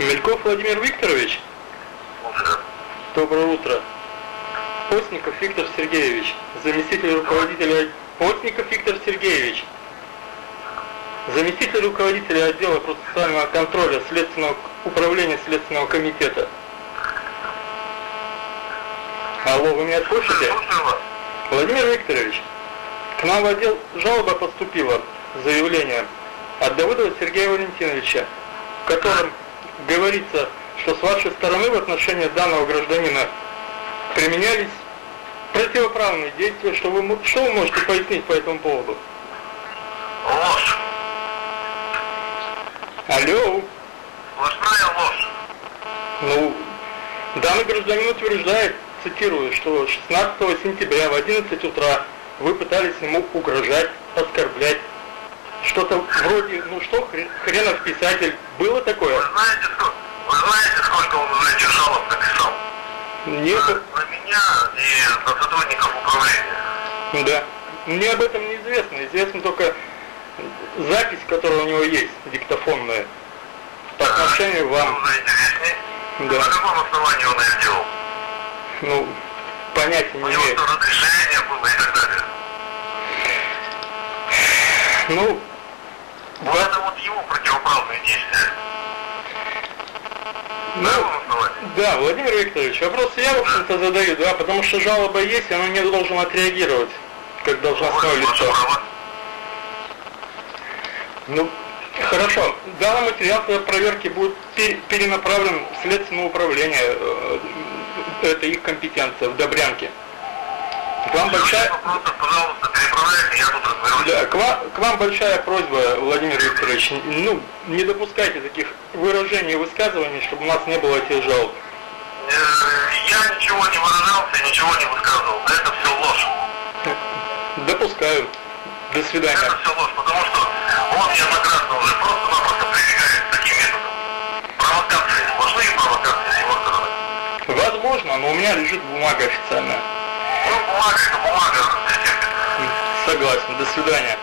Мельков Владимир Викторович. Доброе утро. Постников Виктор Сергеевич, заместитель руководителя. Постников Виктор Сергеевич, заместитель руководителя отдела процессуального контроля Следственного управления Следственного комитета. Алло, вы меня слышите? Владимир Викторович, к нам в отдел жалоба поступила, заявление от Давыдова Сергея Валентиновича, в котором говорится, что с вашей стороны в отношении данного гражданина применялись противоправные действия. Что вы можете пояснить по этому поводу? Ложь. Алло. Сплошная ложь. Ну, данный гражданин утверждает, цитирую, что 16 сентября в 11 утра вы пытались ему угрожать, оскорблять. Что-то вроде, ну что, хренов писатель, было такое? Вы знаете, сколько он уже этих жалоб написал? Нет. На меня и на сотрудников управления. Да. Мне об этом неизвестно. Известно только запись, которая у него есть, диктофонная, по отношению к вам. Уже интересней. Да. На каком основании он ее сделал? Ну, понятия не У него имею. что, разрешение было и так далее? Ну, Вот это вот его противоправные действия. ну, На каком основании? да, Владимир Викторович, вопрос я, в общем-то, задаю, да, потому что жалоба есть, и она не должна отреагировать, как должностное лицо. Ну, хорошо. Данный материал для проверки будет перенаправлен в следственное управление. Это их компетенция в Добрянке. К вам большая... Пожалуйста, переправляйте, я тут разберусь. Да, к вам большая просьба, Владимир Викторович, ну, не допускайте таких выражений и высказываний, чтобы у нас не было этих жалоб. Я ничего не выражался, ничего не высказывал. Это все ложь. Допускаю. До свидания. Это все ложь, потому что он неоднократно уже просто-напросто прибегает к таким методам. Провокации, сплошные провокации с его стороны. Возможно, но у меня лежит бумага официальная. Ну, бумага это бумага. Согласен. До свидания.